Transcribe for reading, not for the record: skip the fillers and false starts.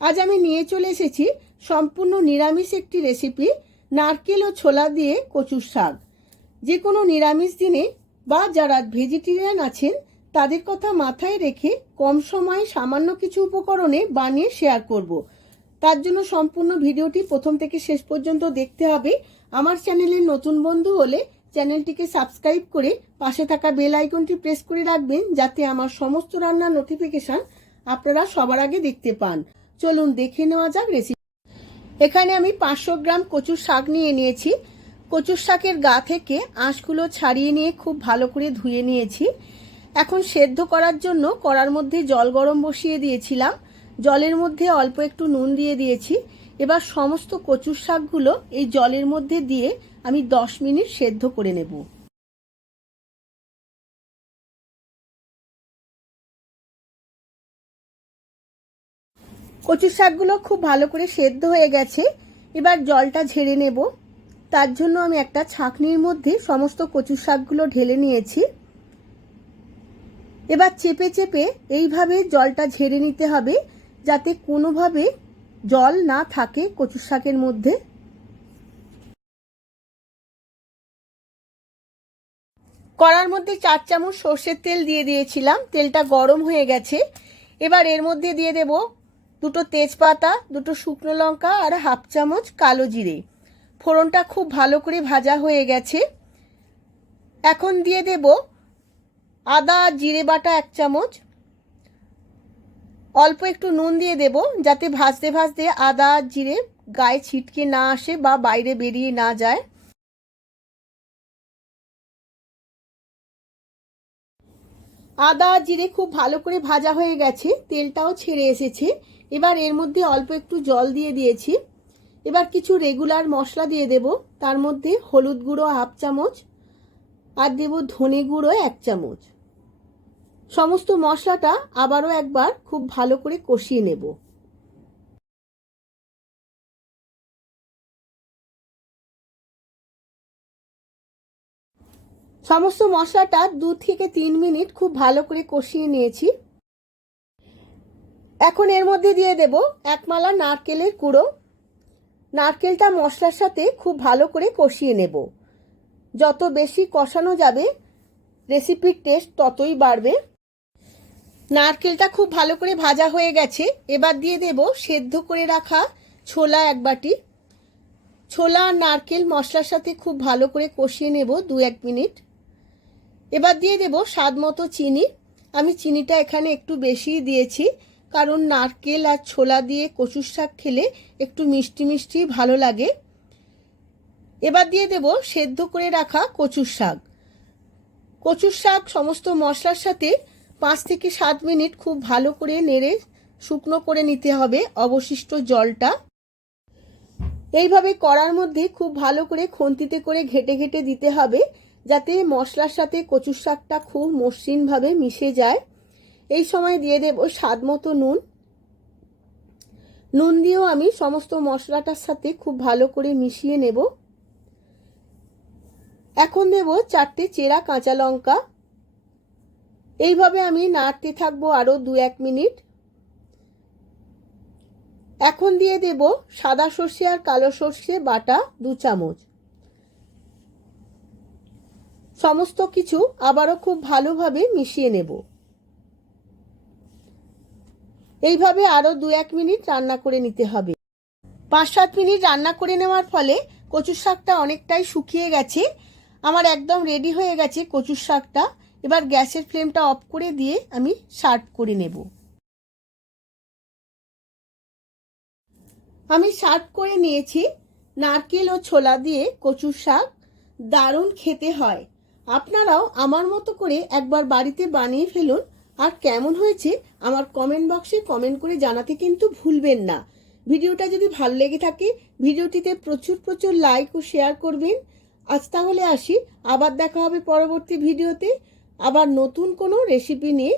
আজ আমি নিয়ে চলে এসেছি সম্পূর্ণ নিরামিষ একটি রেসিপি, নারকেল ও ছোলা দিয়ে কচুর শাক। যে কোনো নিরামিষ দিনে বা যারা ভেজিটেরিয়ান আছেন তাদের কথা মাথায় রেখে কম সময়ে সামান্য কিছু উপকরণে বানিয়ে শেয়ার করব। তার জন্য সম্পূর্ণ ভিডিওটি প্রথম থেকে শেষ পর্যন্ত দেখতে হবে। আমার চ্যানেলের নতুন বন্ধু হলে চ্যানেলটিকে সাবস্ক্রাইব করে পাশে থাকা বেল আইকনটি প্রেস করে রাখবেন, যাতে আমার সমস্ত রান্নার নোটিফিকেশান আপনারা সবার আগে দেখতে পান। চলুন দেখে নেওয়া যাক রেসিপি। এখানে আমি 500 গ্রাম কচুর শাক নিয়ে নিয়েছি। কচুর শাকের গা থেকে আঁশগুলো ছাড়িয়ে নিয়ে খুব ভালো করে ধুয়ে নিয়েছি। এখন সেদ্ধ করার জন্য কড়ার মধ্যে জল গরম বসিয়ে দিয়েছিলাম। জলের মধ্যে অল্প একটু নুন দিয়ে দিয়েছি। এবার সমস্ত কচুর শাকগুলো এই জলের মধ্যে দিয়ে আমি 10 মিনিট সেদ্ধ করে নেব। কচুর শাকগুলো খুব ভালো করে সেদ্ধ হয়ে গেছে। এবার জলটা ঝেড়ে নেব। তার জন্য আমি একটা ছাঁকনির মধ্যে সমস্ত কচুর শাকগুলো ঢেলে নিয়েছি। এবার চেপে চেপে এইভাবে জলটা ঝেড়ে নিতে হবে, যাতে কোনোভাবে জল না থাকে কচুর শাকের মধ্যে। কড়ার মধ্যে 4 চামচ সর্ষের তেল দিয়ে দিয়েছিলাম। তেলটা গরম হয়ে গেছে। এবার এর মধ্যে দিয়ে দেব 2টো তেজপাতা, 2টো শুকনো লঙ্কা আর হাফ চামচ কালো জিরে। ফোড়নটা খুব ভালো করে ভাজা হয়ে গেছে। এখন দিয়ে দেব আদা জিরে বাটা 1 চামচ। অল্প একটু নুন দিয়ে দেব, যাতে ভাজতে ভাজতে আদা জিরে গায়ে ছিটকে না আসে বা বাইরে বেরিয়ে না যায়। আদা জিরে খুব ভালো করে ভাজা হয়ে গেছে, তেলটাও ছেড়ে এসেছে। এবার এর মধ্যে অল্প একটু জল দিয়ে দিয়েছি। এবার কিছু রেগুলার মশলা দিয়ে দেব। তার মধ্যে হলুদ গুঁড়ো হাফ চামচ আর দেব ধনে গুঁড়ো 1 চামচ। সমস্ত মশলাটা আবারও একবার খুব ভালো করে কষিয়ে নেব। সমস্ত মশলাটা 2 থেকে 3 মিনিট খুব ভালো করে কষিয়ে নিয়েছি। এখন এর মধ্যে দিয়ে দেব 1 মালা নারকেলের কুড়ো। নারকেলটা মশলার সাথে খুব ভালো করে কষিয়ে নেব। যত বেশি কষানো যাবে রেসিপির টেস্ট ততই বাড়বে। নারকেলটা খুব ভালো করে ভাজা হয়ে গেছে। এবার দিয়ে দেব সেদ্ধ করে রাখা ছোলা 1 বাটি। ছোলা আর নারকেল মশলার সাথে খুব ভালো করে কষিয়ে নেব 2-1 মিনিট। এবার দিয়ে দেব স্বাদ মতো চিনি। আমি চিনিটা এখানে একটু বেশিই দিয়েছি, কারণ নারকেল আর ছোলা দিয়ে কচুর শাক খেলে একটু মিষ্টি মিষ্টি ভালো লাগে। এবার দিয়ে দেব সেদ্ধ করে রাখা কচুর শাক। কচুর শাক সমস্ত মশলার সাথে 5 থেকে 7 মিনিট খুব ভালো করে নেড়ে শুকনো করে নিতে হবে অবশিষ্ট জলটা। এইভাবে কড়ার মধ্যে খুব ভালো করে খুন্তিতে করে ঘেটে ঘেটে দিতে হবে, যাতে মশলার সাথে কচুর শাকটা খুব মসৃণভাবে মিশে যায়। এই সময় দিয়ে দেব স্বাদ মতো নুন। নুন দিয়েও আমি সমস্ত মশলাটার সাথে খুব ভালো করে মিশিয়ে নেব। এখন দেব 4টে চেরা কাঁচা লঙ্কা। এইভাবে আমি নাড়তে থাকবো আরও 2-1 মিনিট। এখন দিয়ে দেব সাদা সর্ষে আর কালো সর্ষে বাটা 2 চামচ। সমস্ত কিছু আবারও খুব ভালোভাবে মিশিয়ে নেব। এইভাবে আরও 2-1 মিনিট রান্না করে নিতে হবে। 5-7 মিনিট রান্না করে নেওয়ার ফলে কচুর শাকটা অনেকটাই শুকিয়ে গেছে। আমার একদম রেডি হয়ে গেছে কচুর শাকটা। এবার গ্যাসের ফ্লেমটা অফ করে দিয়ে আমি সার্ভ করে নেব। আমি সার্ভ করে নিয়েছি নারকেল ও ছোলা দিয়ে কচুর শাক। দারুণ খেতে হয়। আপনারাও আমার মতো করে একবার বাড়িতে বানিয়ে ফেলুন। আর কেমন হয়েছে আমার কমেন্ট বক্সে কমেন্ট করে জানাতে কিন্তু ভুলবেন না। ভিডিওটা যদি ভালো লেগে থাকে ভিডিওটিতে প্রচুর প্রচুর লাইক ও শেয়ার করবেন। আজ তাহলে আসি, আবার দেখা হবে পরবর্তী ভিডিওতে আবার নতুন কোনো রেসিপি নিয়ে।